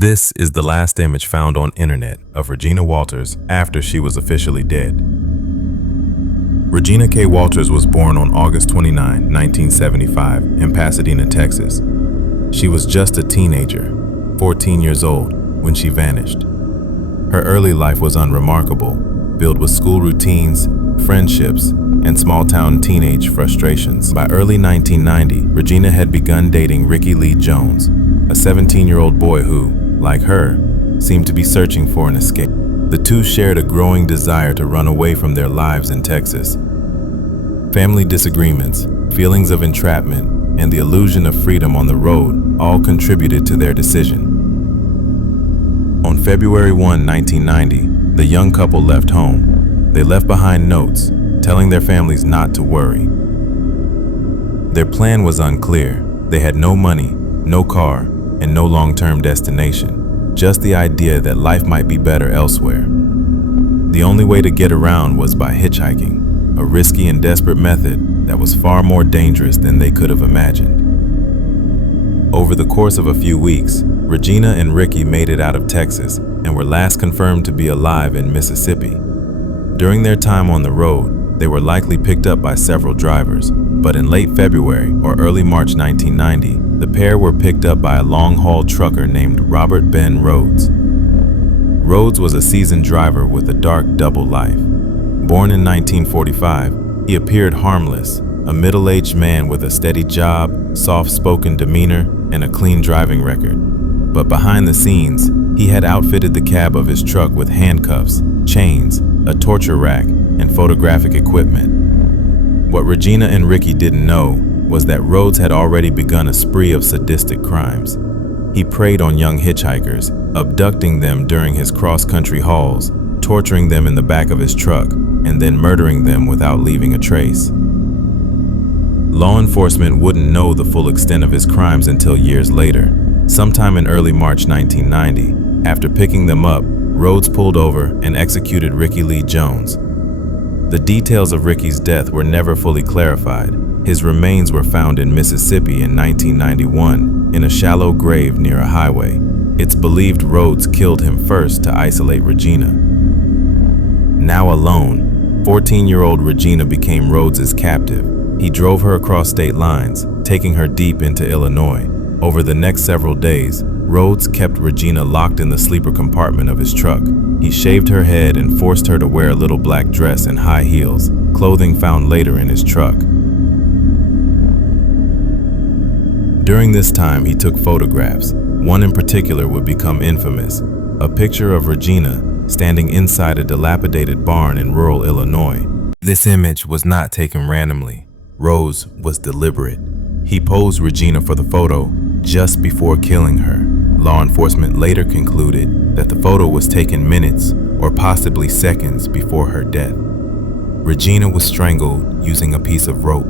This is the last image found on internet of Regina Walters after she was officially dead. Regina K. Walters was born on August 29, 1975 in Pasadena, Texas. She was just a teenager, 14 years old, when she vanished. Her early life was unremarkable, filled with school routines, friendships, and small-town teenage frustrations. By early 1990, Regina had begun dating Ricky Lee Jones, a 17-year-old boy who, like her, seemed to be searching for an escape. The two shared a growing desire to run away from their lives in Texas. Family disagreements, feelings of entrapment, and the illusion of freedom on the road all contributed to their decision. On February 1, 1990, the young couple left home. They left behind notes, telling their families not to worry. Their plan was unclear. They had no money, no car, and no long-term destination, just the idea that life might be better elsewhere. The only way to get around was by hitchhiking, a risky and desperate method that was far more dangerous than they could have imagined. Over the course of a few weeks, Regina and Ricky made it out of Texas and were last confirmed to be alive in Mississippi. During their time on the road, they were likely picked up by several drivers, but in late February or early March 1990, the pair were picked up by a long-haul trucker named Robert Ben Rhodes. Rhodes was a seasoned driver with a dark double life. Born in 1945, he appeared harmless, a middle-aged man with a steady job, soft-spoken demeanor, and a clean driving record. But behind the scenes, he had outfitted the cab of his truck with handcuffs, chains, a torture rack, and photographic equipment. What Regina and Ricky didn't know was that Rhodes had already begun a spree of sadistic crimes. He preyed on young hitchhikers, abducting them during his cross-country hauls, torturing them in the back of his truck, and then murdering them without leaving a trace. Law enforcement wouldn't know the full extent of his crimes until years later. Sometime in early March 1990, after picking them up, Rhodes pulled over and executed Ricky Lee Jones. The details of Ricky's death were never fully clarified. His remains were found in Mississippi in 1991 in a shallow grave near a highway. It's believed Rhodes killed him first to isolate Regina. Now alone, 14-year-old Regina became Rhodes's captive. He drove her across state lines, taking her deep into Illinois. Over the next several days, Rhodes kept Regina locked in the sleeper compartment of his truck. He shaved her head and forced her to wear a little black dress and high heels, clothing found later in his truck. During this time, he took photographs. One in particular would become infamous, a picture of Regina standing inside a dilapidated barn in rural Illinois. This image was not taken randomly. Rhodes was deliberate. He posed Regina for the photo just before killing her. Law enforcement later concluded that the photo was taken minutes or possibly seconds before her death. Regina was strangled using a piece of rope.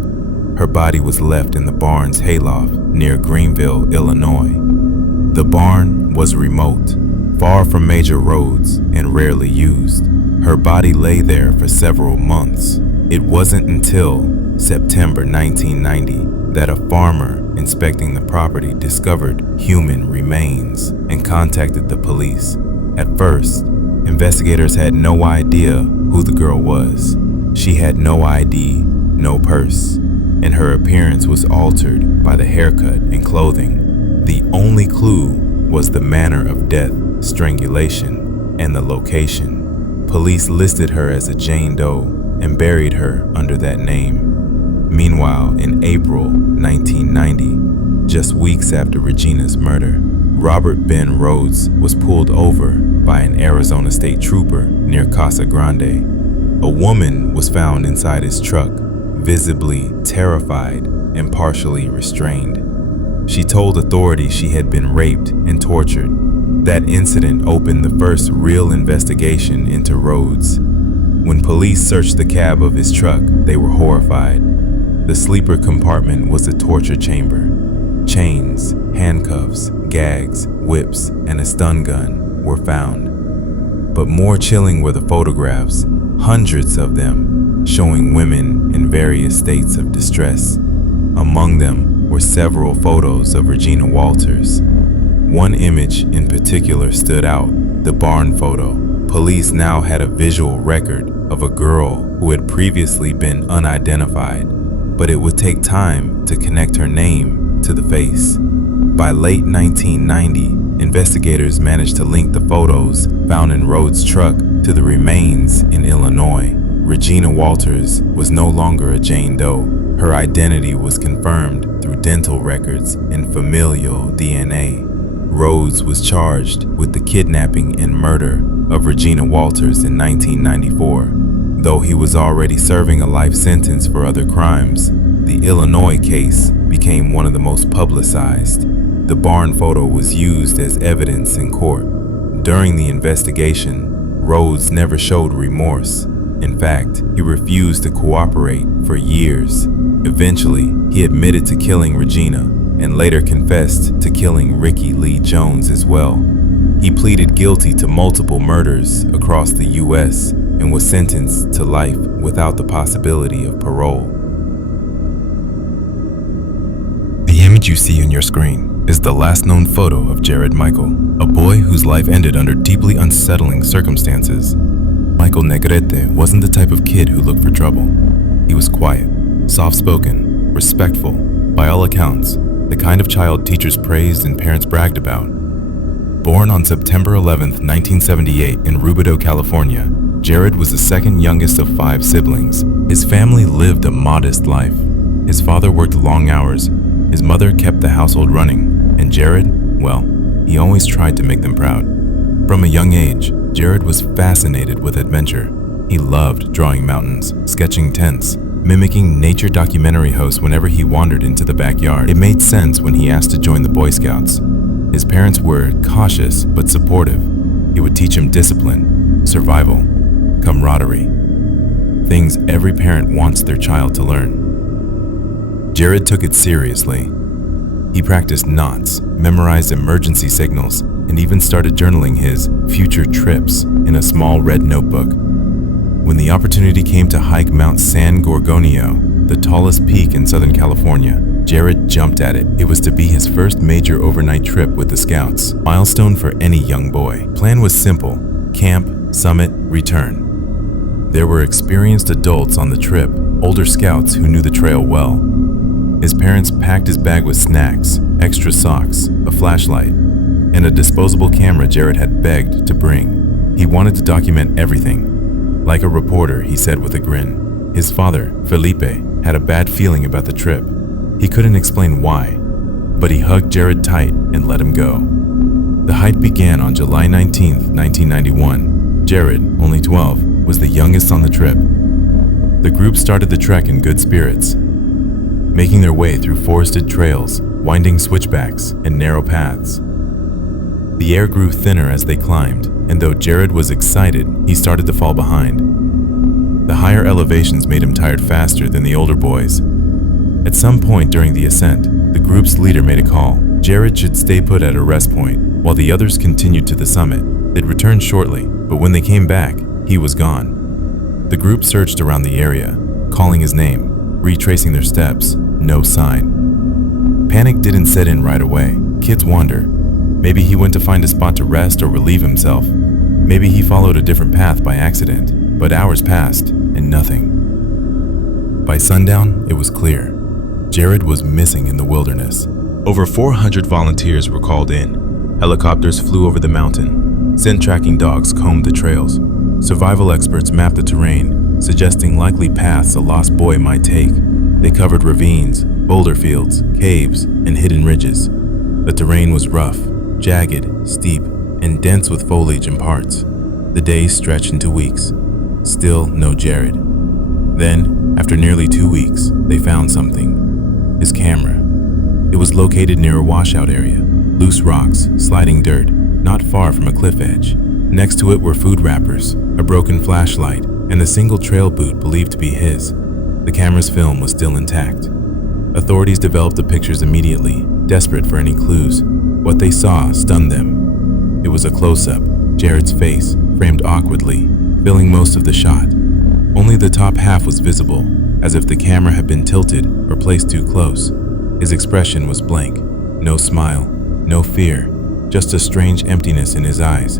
Her body was left in the barn's hayloft near Greenville, Illinois. The barn was remote, far from major roads, and rarely used. Her body lay there for several months. It wasn't until September 1990 that a farmer inspecting the property discovered human remains and contacted the police. At first, investigators had no idea who the girl was. She had no ID, no purse, and her appearance was altered by the haircut and clothing. The only clue was the manner of death, strangulation, and the location. Police listed her as a Jane Doe and buried her under that name. Meanwhile, in April 1990, just weeks after Regina's murder, Robert Ben Rhodes was pulled over by an Arizona state trooper near Casa Grande. A woman was found inside his truck, visibly terrified and partially restrained. She told authorities she had been raped and tortured. That incident opened the first real investigation into Rhodes. When police searched the cab of his truck, they were horrified. The sleeper compartment was a torture chamber. Chains, handcuffs, gags, whips, and a stun gun were found. But more chilling were the photographs, hundreds of them, showing women in various states of distress. Among them were several photos of Regina Walters. One image in particular stood out, the barn photo. Police now had a visual record of a girl who had previously been unidentified, but it would take time to connect her name to the face. By late 1990, investigators managed to link the photos found in Rhodes' truck to the remains in Illinois. Regina Walters was no longer a Jane Doe. Her identity was confirmed through dental records and familial DNA. Rhodes was charged with the kidnapping and murder of Regina Walters in 1994. Though he was already serving a life sentence for other crimes, the Illinois case became one of the most publicized. The barn photo was used as evidence in court. During the investigation, Rhodes never showed remorse. In fact, he refused to cooperate for years. Eventually, he admitted to killing Regina and later confessed to killing Ricky Lee Jones as well. He pleaded guilty to multiple murders across the U.S. and was sentenced to life without the possibility of parole. The image you see on your screen is the last known photo of Jared Michael, a boy whose life ended under deeply unsettling circumstances. Michael Negrete wasn't the type of kid who looked for trouble. He was quiet, soft-spoken, respectful, by all accounts, the kind of child teachers praised and parents bragged about. Born on September 11, 1978 in Rubidoux, California, Jared was the second youngest of 5 siblings. His family lived a modest life. His father worked long hours, his mother kept the household running, and Jared, well, he always tried to make them proud. From a young age, Jared was fascinated with adventure. He loved drawing mountains, sketching tents, mimicking nature documentary hosts whenever he wandered into the backyard. It made sense when he asked to join the Boy Scouts. His parents were cautious but supportive. He would teach him discipline, survival, camaraderie, things every parent wants their child to learn. Jared took it seriously. He practiced knots, memorized emergency signals, and even started journaling his future trips in a small red notebook. When the opportunity came to hike Mount San Gorgonio, the tallest peak in Southern California, Jared jumped at it. It was to be his first major overnight trip with the Scouts, milestone for any young boy. Plan was simple: camp, summit, return. There were experienced adults on the trip, older Scouts who knew the trail well. His parents packed his bag with snacks, extra socks, a flashlight, and a disposable camera Jared had begged to bring. He wanted to document everything. Like a reporter, he said with a grin. His father, Felipe, had a bad feeling about the trip. He couldn't explain why, but he hugged Jared tight and let him go. The hike began on July 19, 1991. Jared, only 12, was the youngest on the trip. The group started the trek in good spirits, making their way through forested trails, winding switchbacks, and narrow paths. The air grew thinner as they climbed, and though Jared was excited, he started to fall behind. The higher elevations made him tired faster than the older boys. At some point during the ascent, the group's leader made a call. Jared should stay put at a rest point, while the others continued to the summit. They'd return shortly, but when they came back, he was gone. The group searched around the area, calling his name, retracing their steps, no sign. Panic didn't set in right away. Kids wonder. Maybe he went to find a spot to rest or relieve himself. Maybe he followed a different path by accident, but hours passed and nothing. By sundown, it was clear. Jared was missing in the wilderness. Over 400 volunteers were called in. Helicopters flew over the mountain. Scent tracking dogs combed the trails. Survival experts mapped the terrain, suggesting likely paths a lost boy might take. They covered ravines, boulder fields, caves, and hidden ridges. The terrain was rough, jagged, steep, and dense with foliage in parts. The days stretched into weeks. Still no Jared. Then, after nearly 2 weeks, they found something. His camera. It was located near a washout area. Loose rocks, sliding dirt, not far from a cliff edge. Next to it were food wrappers, a broken flashlight, and a single trail boot believed to be his. The camera's film was still intact. Authorities developed the pictures immediately, desperate for any clues. What they saw stunned them. It was a close-up, Jared's face, framed awkwardly, filling most of the shot. Only the top half was visible, as if the camera had been tilted or placed too close. His expression was blank. No smile, no fear, just a strange emptiness in his eyes.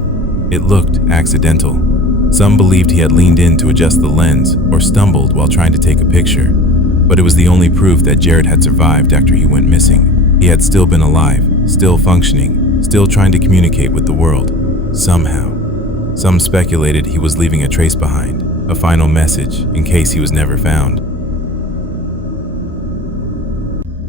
It looked accidental. Some believed he had leaned in to adjust the lens or stumbled while trying to take a picture. But it was the only proof that Jared had survived after he went missing. He had still been alive, still functioning, still trying to communicate with the world. Somehow. Some speculated he was leaving a trace behind, a final message in case he was never found.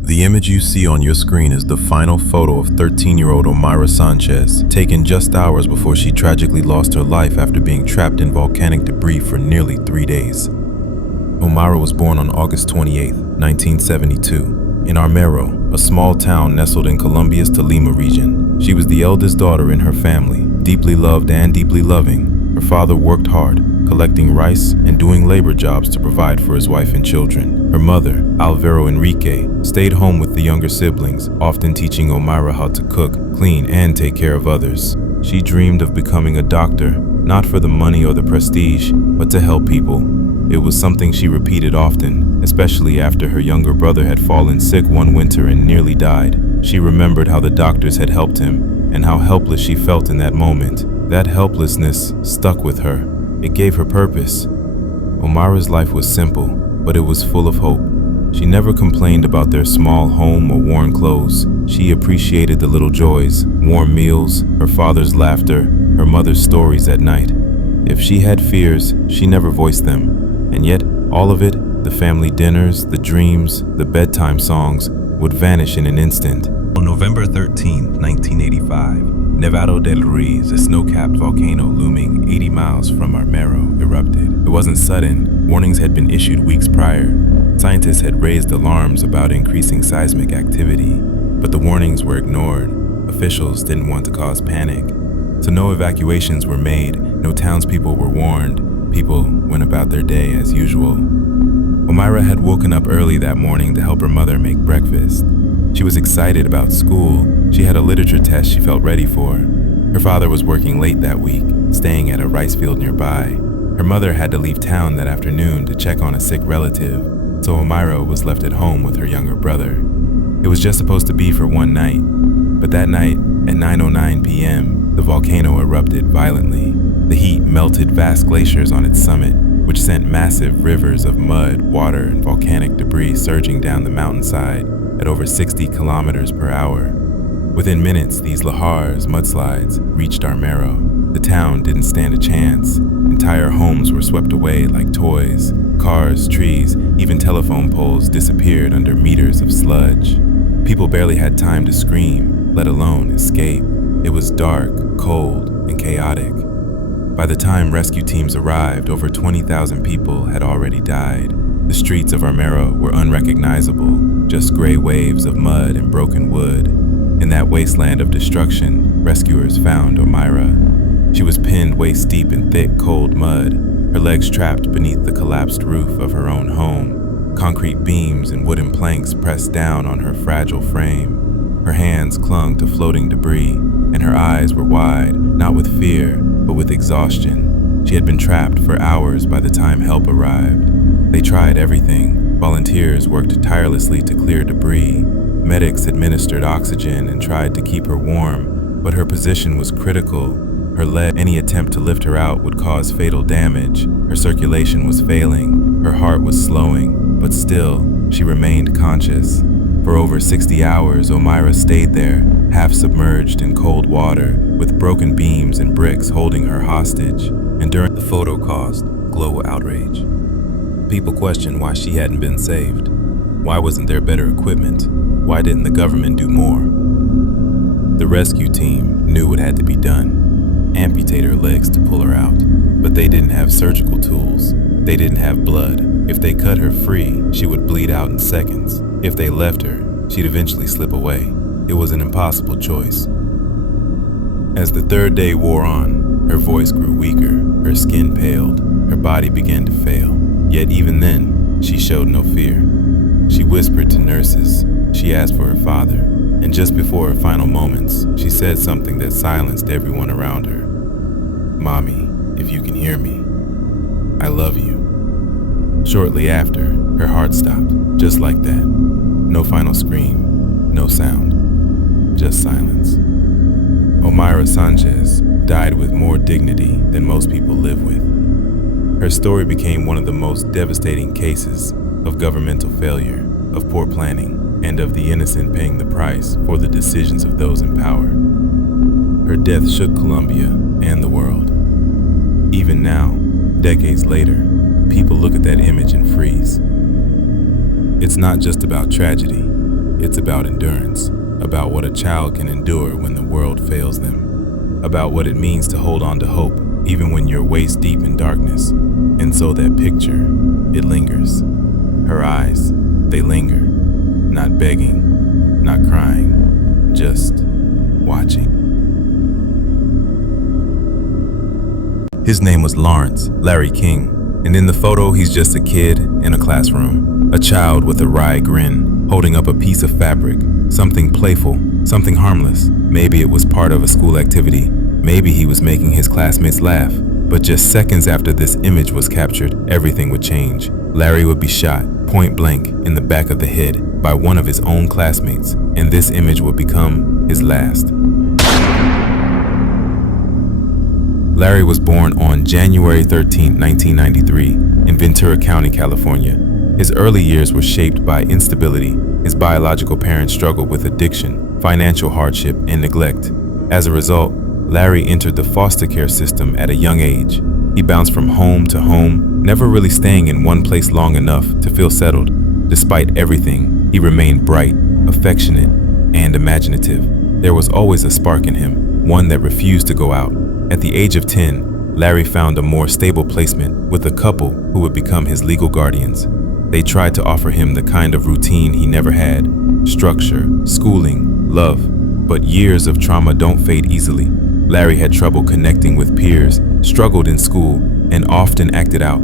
The image you see on your screen is the final photo of 13-year-old Omaira Sanchez, taken just hours before she tragically lost her life after being trapped in volcanic debris for nearly 3 days. Omaira was born on August 28, 1972, in Armero, a small town nestled in Colombia's Tolima region. She was the eldest daughter in her family, deeply loved and deeply loving. Her father worked hard, collecting rice and doing labor jobs to provide for his wife and children. Her mother, Alvaro Enrique, stayed home with the younger siblings, often teaching Omaira how to cook, clean, and take care of others. She dreamed of becoming a doctor, not for the money or the prestige, but to help people. It was something she repeated often, especially after her younger brother had fallen sick one winter and nearly died. She remembered how the doctors had helped him, and how helpless she felt in that moment. That helplessness stuck with her. It gave her purpose. Omaira's life was simple, but it was full of hope. She never complained about their small home or worn clothes. She appreciated the little joys, warm meals, her father's laughter, her mother's stories at night. If she had fears, she never voiced them. And yet, all of it, the family dinners, the dreams, the bedtime songs, would vanish in an instant. On November 13, 1985, Nevado del Ruiz, a snow-capped volcano looming 80 miles from Armero, erupted. It wasn't sudden. Warnings had been issued weeks prior. Scientists had raised alarms about increasing seismic activity, but the warnings were ignored. Officials didn't want to cause panic. So no evacuations were made, no townspeople were warned. People went about their day as usual. Omaira had woken up early that morning to help her mother make breakfast. She was excited about school. She had a literature test she felt ready for. Her father was working late that week, staying at a rice field nearby. Her mother had to leave town that afternoon to check on a sick relative, so Omaira was left at home with her younger brother. It was just supposed to be for one night, but that night, at 9:09 p.m., the volcano erupted violently. The heat melted vast glaciers on its summit, which sent massive rivers of mud, water, and volcanic debris surging down the mountainside at over 60 kilometers per hour. Within minutes, these lahars, mudslides, reached Armero. The town didn't stand a chance. Entire homes were swept away like toys. Cars, trees, even telephone poles disappeared under meters of sludge. People barely had time to scream, let alone escape. It was dark, cold, and chaotic. By the time rescue teams arrived, over 20,000 people had already died. The streets of Armero were unrecognizable, just gray waves of mud and broken wood. In that wasteland of destruction, rescuers found Omaira. She was pinned waist-deep in thick, cold mud, her legs trapped beneath the collapsed roof of her own home. Concrete beams and wooden planks pressed down on her fragile frame. Her hands clung to floating debris, and her eyes were wide, not with fear, but with exhaustion. She had been trapped for hours by the time help arrived. They tried everything. Volunteers worked tirelessly to clear debris. Medics administered oxygen and tried to keep her warm, but her position was critical. Any attempt to lift her out would cause fatal damage. Her circulation was failing. Her heart was slowing, but still, she remained conscious. For over 60 hours, Omaira stayed there, half submerged in cold water, with broken beams and bricks holding her hostage. And during the photo caused global outrage. People questioned why she hadn't been saved. Why wasn't there better equipment? Why didn't the government do more? The rescue team knew what had to be done. Amputate her legs to pull her out. But they didn't have surgical tools. They didn't have blood. If they cut her free, she would bleed out in seconds. If they left her, she'd eventually slip away. It was an impossible choice. As the third day wore on, her voice grew weaker, her skin paled, her body began to fail. Yet even then, she showed no fear. She whispered to nurses. She asked for her father. And just before her final moments, she said something that silenced everyone around her. "Mommy, if you can hear me, I love you." Shortly after, her heart stopped, just like that. No final scream, no sound, just silence. Omaira Sanchez died with more dignity than most people live with. Her story became one of the most devastating cases of governmental failure, of poor planning, and of the innocent paying the price for the decisions of those in power. Her death shook Colombia and the world. Even now, decades later, people look at that image and freeze. It's not just about tragedy, it's about endurance, about what a child can endure when the world fails them, about what it means to hold on to hope even when you're waist deep in darkness. And so that picture, it lingers. Her eyes, they linger, not begging, not crying, just watching. His name was Lawrence Larry King, and in the photo he's just a kid in a classroom, a child with a wry grin, holding up a piece of fabric, something playful, something harmless. Maybe it was part of a school activity, maybe he was making his classmates laugh. But just seconds after this image was captured, everything would change. Larry would be shot, point blank, in the back of the head by one of his own classmates, and this image would become his last. Larry was born on January 13, 1993, in Ventura County, California. His early years were shaped by instability. His biological parents struggled with addiction, financial hardship, and neglect. As a result, Larry entered the foster care system at a young age. He bounced from home to home, never really staying in one place long enough to feel settled. Despite everything, he remained bright, affectionate, and imaginative. There was always a spark in him, one that refused to go out. At the age of 10, Larry found a more stable placement with a couple who would become his legal guardians. They tried to offer him the kind of routine he never had: structure, schooling, love. But years of trauma don't fade easily. Larry had trouble connecting with peers, struggled in school, and often acted out.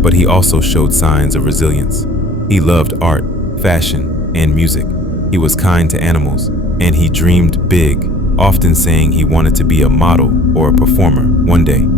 But he also showed signs of resilience. He loved art, fashion, and music. He was kind to animals, and he dreamed big, often saying he wanted to be a model or a performer one day.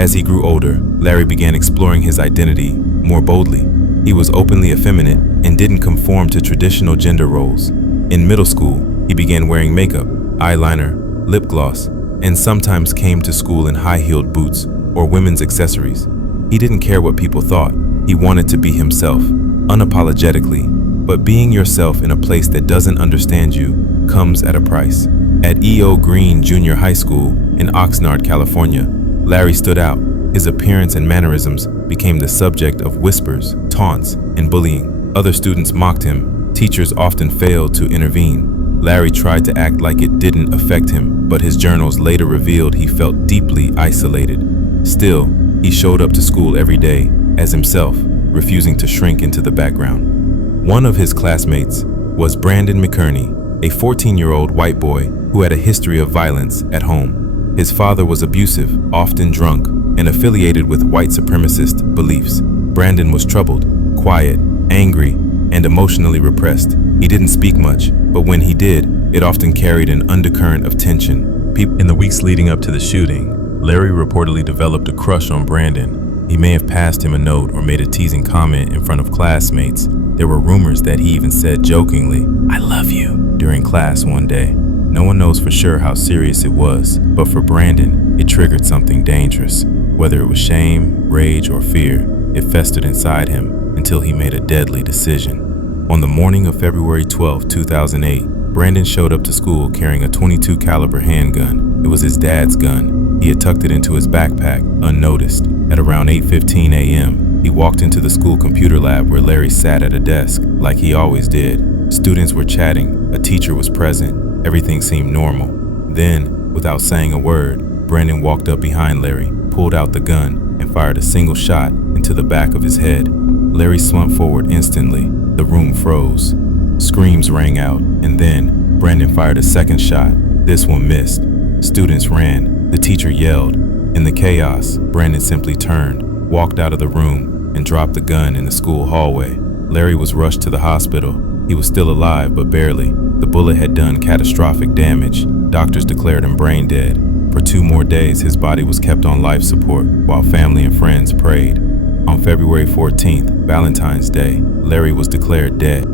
As he grew older, Larry began exploring his identity more boldly. He was openly effeminate and didn't conform to traditional gender roles. In middle school, he began wearing makeup, eyeliner, lip gloss, and sometimes came to school in high-heeled boots or women's accessories. He didn't care what people thought. He wanted to be himself, unapologetically. But being yourself in a place that doesn't understand you comes at a price. At E.O. Green Junior High School in Oxnard, California, Larry stood out. His appearance and mannerisms became the subject of whispers, taunts, and bullying. Other students mocked him. Teachers often failed to intervene. Larry tried to act like it didn't affect him, but his journals later revealed he felt deeply isolated. Still, he showed up to school every day as himself, refusing to shrink into the background. One of his classmates was Brandon McKerney, a 14-year-old white boy who had a history of violence at home. His father was abusive, often drunk, and affiliated with white supremacist beliefs. Brandon was troubled, quiet, angry, and emotionally repressed. He didn't speak much, but when he did, it often carried an undercurrent of tension. In the weeks leading up to the shooting, Larry reportedly developed a crush on Brandon. He may have passed him a note or made a teasing comment in front of classmates. There were rumors that he even said jokingly, "I love you," during class one day. No one knows for sure how serious it was, but for Brandon, it triggered something dangerous. Whether it was shame, rage, or fear, it festered inside him until he made a deadly decision. On the morning of February 12, 2008, Brandon showed up to school carrying a .22 caliber handgun. It was his dad's gun. He had tucked it into his backpack, unnoticed. At around 8:15 a.m., he walked into the school computer lab where Larry sat at a desk, like he always did. Students were chatting, a teacher was present. Everything seemed normal. Then, without saying a word, Brandon walked up behind Larry, pulled out the gun, and fired a single shot into the back of his head. Larry slumped forward instantly. The room froze. Screams rang out, and then Brandon fired a second shot. This one missed. Students ran. The teacher yelled. In the chaos, Brandon simply turned, walked out of the room, and dropped the gun in the school hallway. Larry was rushed to the hospital. He was still alive, but barely. The bullet had done catastrophic damage. Doctors declared him brain dead. For 2 more days, his body was kept on life support while family and friends prayed. On February 14th, Valentine's Day, Larry was declared dead.